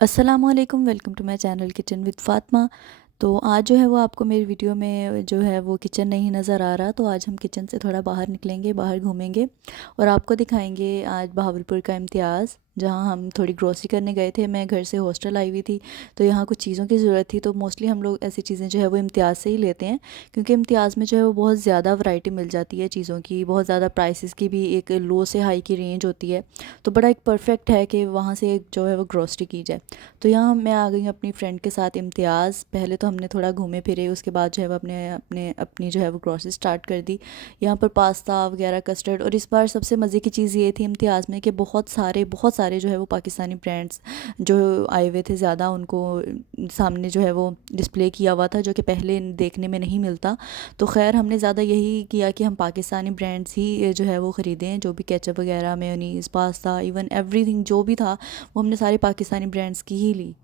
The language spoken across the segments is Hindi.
अस्सलामुअलैकुम, welcome to my channel kitchen with Fatima. तो आज जो है वो आपको मेरी वीडियो में जो है वो किचन नहीं नज़र आ रहा, तो आज हम किचन से थोड़ा बाहर निकलेंगे, बाहर घूमेंगे और आपको दिखाएंगे आज बहावलपुर का इम्तियाज़, जहां हम थोड़ी ग्रोसरी करने गए थे। मैं घर से हॉस्टल आई हुई थी, तो यहाँ कुछ चीज़ों की ज़रूरत थी, तो मोस्टली हम लोग ऐसी चीज़ें जो है वो इम्तियाज़ से ही लेते हैं, क्योंकि इम्तियाज़ में जो है वो बहुत ज़्यादा वैरायटी मिल जाती है चीज़ों की, बहुत ज़्यादा प्राइसेस की भी एक लो से हाई की रेंज होती है। तो बड़ा एक परफेक्ट है कि वहाँ से जो है वो ग्रोसरी की जाए। तो यहाँ मैं आ गई हूँ अपनी फ्रेंड के साथ इम्तियाज़। पहले तो हमने थोड़ा घूमे फिरे, उसके बाद जो है वो अपने अपने अपनी जो है वो ग्रोसरी स्टार्ट कर दी। यहाँ पर पास्ता वगैरह, कस्टर्ड, और इस बार सबसे मज़े की चीज़ ये थी इम्तियाज़ में कि बहुत सारे जो है वो पाकिस्तानी ब्रांड्स जो आए हुए थे, ज़्यादा उनको सामने जो है वो डिस्प्ले किया हुआ था, जो कि पहले देखने में नहीं मिलता। तो खैर हमने ज़्यादा यही किया कि हम पाकिस्तानी ब्रांड्स ही जो है वो ख़रीदें, जो भी केचप वगैरह, मेयोनीज़, पास्ता, इवन एवरीथिंग जो भी था वो हमने सारे पाकिस्तानी ब्रांड्स की ही ली।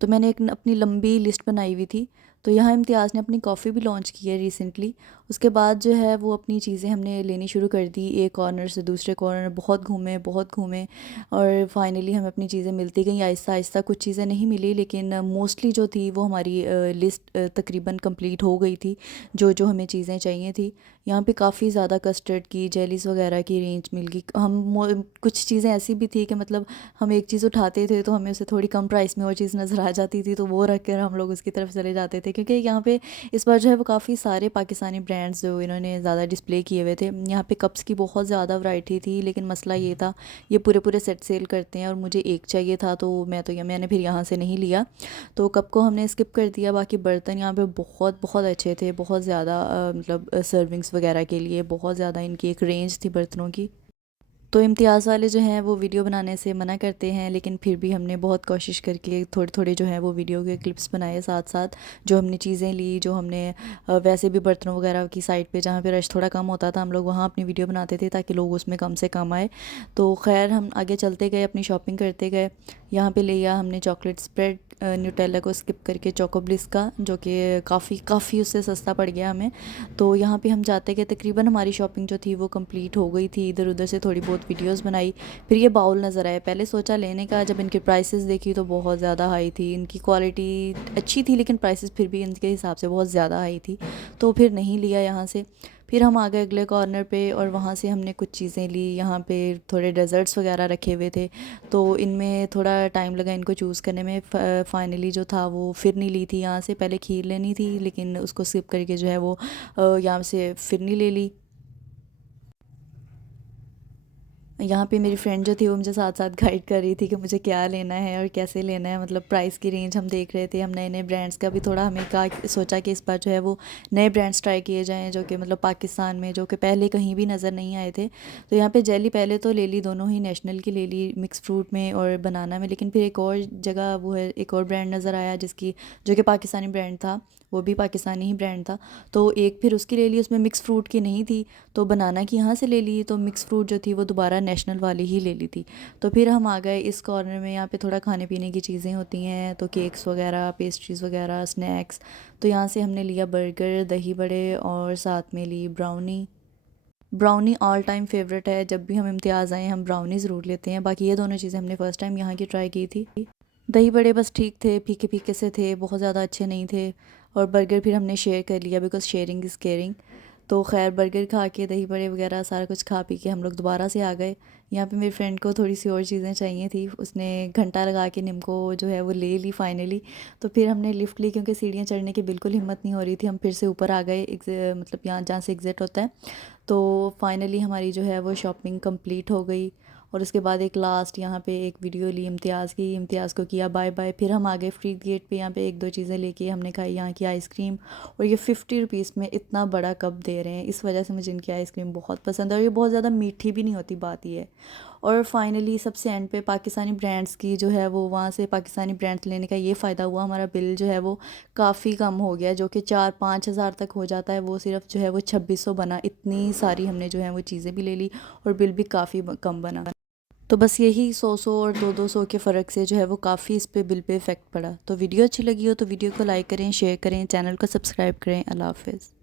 तो मैंने एक अपनी लंबी लिस्ट बनाई हुई थी। तो यहाँ इम्तियाज़ ने अपनी कॉफ़ी भी लॉन्च की है रिसेंटली। उसके बाद जो है वो अपनी चीज़ें हमने लेनी शुरू कर दी, एक कॉर्नर से दूसरे कॉर्नर, बहुत घूमे और फाइनली हमें अपनी चीज़ें मिलती गई आहिस्ता आहिस्ता। कुछ चीज़ें नहीं मिली, लेकिन मोस्टली जो थी वो हमारी लिस्ट तकरीबन कंप्लीट हो गई थी, जो जो हमें चीज़ें चाहिए थी। यहाँ पे काफ़ी ज़्यादा कस्टर्ड की, जेलीस वगैरह की रेंज मिल गई। कुछ चीज़ें ऐसी भी थी कि मतलब हम एक चीज़ उठाते थे तो हमें उसे थोड़ी कम प्राइस में और चीज़ नज़र आ जाती थी, तो वो रख कर हम लोग उसकी तरफ चले जाते थे, क्योंकि यहाँ पे इस बार जो है वो काफ़ी सारे पाकिस्तानी ब्रांड्स जो इन्होंने ज़्यादा डिस्प्ले किए हुए थे। यहाँ पे कप्स की बहुत ज़्यादा वैरायटी थी, लेकिन मसला ये था, ये पूरे पूरे सेट सेल करते हैं और मुझे एक चाहिए था, तो मैंने फिर यहाँ से नहीं लिया, तो कप को हमने स्किप कर दिया। बाकी बर्तन यहाँ पे बहुत बहुत अच्छे थे, बहुत ज़्यादा मतलब सर्विंग्स वगैरह के लिए बहुत ज़्यादा इनकी एक रेंज थी बर्तनों की। तो इम्तियाज़ वाले जो हैं वो वीडियो बनाने से मना करते हैं, लेकिन फिर भी हमने बहुत कोशिश करके थोड़े थोड़े जो है वो वीडियो के क्लिप्स बनाए साथ साथ, जो हमने चीज़ें ली, जो हमने वैसे भी बर्तनों वगैरह की साइड पे जहाँ पे रश थोड़ा कम होता था, हम लोग वहाँ अपनी वीडियो बनाते थे ताकि लोग उसमें कम से कम आए। तो खैर हम आगे चलते गए, अपनी शॉपिंग करते गए। यहाँ पे लिया हमने चॉकलेट स्प्रेड, न्यूटेला को स्किप करके चोको ब्लिस का, जो कि काफ़ी उससे सस्ता पड़ गया हमें। तो यहाँ पे हम जाते गए, तकरीबन हमारी शॉपिंग जो थी वो कंप्लीट हो गई थी। इधर उधर से थोड़ी बहुत वीडियोस बनाई, फिर ये बाउल नज़र आए। पहले सोचा लेने का, जब इनके प्राइसेस देखी तो बहुत ज़्यादा हाई थी। इनकी क्वालिटी अच्छी थी, लेकिन प्राइसेस फिर भी इनके हिसाब से बहुत ज़्यादा हाई थी, तो फिर नहीं लिया यहाँ से। फिर हम आ गए अगले कॉर्नर पे और वहाँ से हमने कुछ चीज़ें ली। यहाँ पे थोड़े डेज़र्ट्स वगैरह रखे हुए थे, तो इनमें थोड़ा टाइम लगा इनको चूज़ करने में। फाइनली जो था वो फिरनी ली थी यहाँ से। पहले खीर लेनी थी, लेकिन उसको स्किप करके जो है वो यहाँ से फिरनी ले ली। यहाँ पे मेरी फ्रेंड जो थी वो मुझे साथ साथ गाइड कर रही थी कि मुझे क्या लेना है और कैसे लेना है, मतलब प्राइस की रेंज हम देख रहे थे। हम नए नए ब्रांड्स का भी थोड़ा हमें कहा, सोचा कि इस बार जो है वो नए ब्रांड्स ट्राई किए जाएं, जो कि मतलब पाकिस्तान में, जो कि पहले कहीं भी नज़र नहीं आए थे। तो यहाँ पे जेली पहले तो ले ली, दोनों ही नेशनल की ले ली, मिक्स फ्रूट में और बनाना में, लेकिन फिर एक और जगह वो है, एक और ब्रांड नज़र आया जिसकी, जो कि पाकिस्तानी ब्रांड था, वो भी पाकिस्तानी ही ब्रांड था। तो एक फिर उसकी ले ली, उसमें मिक्स फ्रूट की नहीं थी, तो बनाना की यहाँ से ले ली। तो मिक्स फ्रूट जो थी वो दोबारा नेशनल वाली ही ले ली थी। तो फिर हम आ गए इस कॉर्नर में, यहाँ पे थोड़ा खाने पीने की चीज़ें होती हैं, तो केक्स वगैरह, पेस्ट्रीज़ वगैरह, स्नैक्स। तो यहाँ से हमने लिया बर्गर, दही बड़े और साथ में ली brownie. Brownie all time favourite है, जब भी हम इम्तियाज़ आए हम ब्राउनी ज़रूर लेते हैं। बाकी ये दोनों चीज़ें हमने फ़र्स्ट टाइम यहाँ की ट्राई की थी। दही बड़े बस ठीक थे, फीके फीके से थे, बहुत ज़्यादा अच्छे नहीं थे। और बर्गर फिर हमने शेयर कर लिया, बिकॉज़ शेयरिंग इज़ केयरिंग। तो खैर बर्गर खा के, दही बड़े वगैरह सारा कुछ खा पी के हम लोग दोबारा से आ गए। यहाँ पे मेरी फ्रेंड को थोड़ी सी और चीज़ें चाहिए थी, उसने घंटा लगा के निम्को जो है वो ले ली फाइनली। तो फिर हमने लिफ्ट ली, क्योंकि सीढ़ियाँ चढ़ने की बिल्कुल हिम्मत नहीं हो रही थी। हम फिर से ऊपर आ गए, मतलब यहाँ जहाँ से एग्ज़िट होता है। तो फाइनली हमारी जो है वो शॉपिंग कंप्लीट हो गई। और उसके बाद एक लास्ट यहाँ पे एक वीडियो ली इम्तियाज़ की, इम्तियाज़ को किया बाय बाय। फिर हम आ गए फ्री गेट पे। यहाँ पे एक दो चीज़ें लेके हमने खाई, यहाँ की आइसक्रीम। और ये 50 रुपीज़ में इतना बड़ा कप दे रहे हैं, इस वजह से मुझे इनकी आइसक्रीम बहुत पसंद है, और ये बहुत ज़्यादा मीठी भी नहीं होती, बात ये है। और फाइनली सबसे एंड पे पाकिस्तानी ब्रांड्स की जो है वो, वहाँ से पाकिस्तानी ब्रांड्स लेने का ये फ़ायदा हुआ, हमारा बिल जो है वो काफ़ी कम हो गया, जो कि 4-5 हज़ार तक हो जाता है, वो सिर्फ जो है वो 2600 बना। इतनी सारी हमने जो है वो चीज़ें भी ले ली और बिल भी काफ़ी कम बना। तो बस यही 100 और 200 के फ़र्क से जो है वो काफ़ी इस पे बिल पे इफ़ेक्ट पड़ा। तो वीडियो अच्छी लगी हो तो वीडियो को लाइक करें, शेयर करें, चैनल को सब्सक्राइब करें। अल्लाह हाफ़िज़।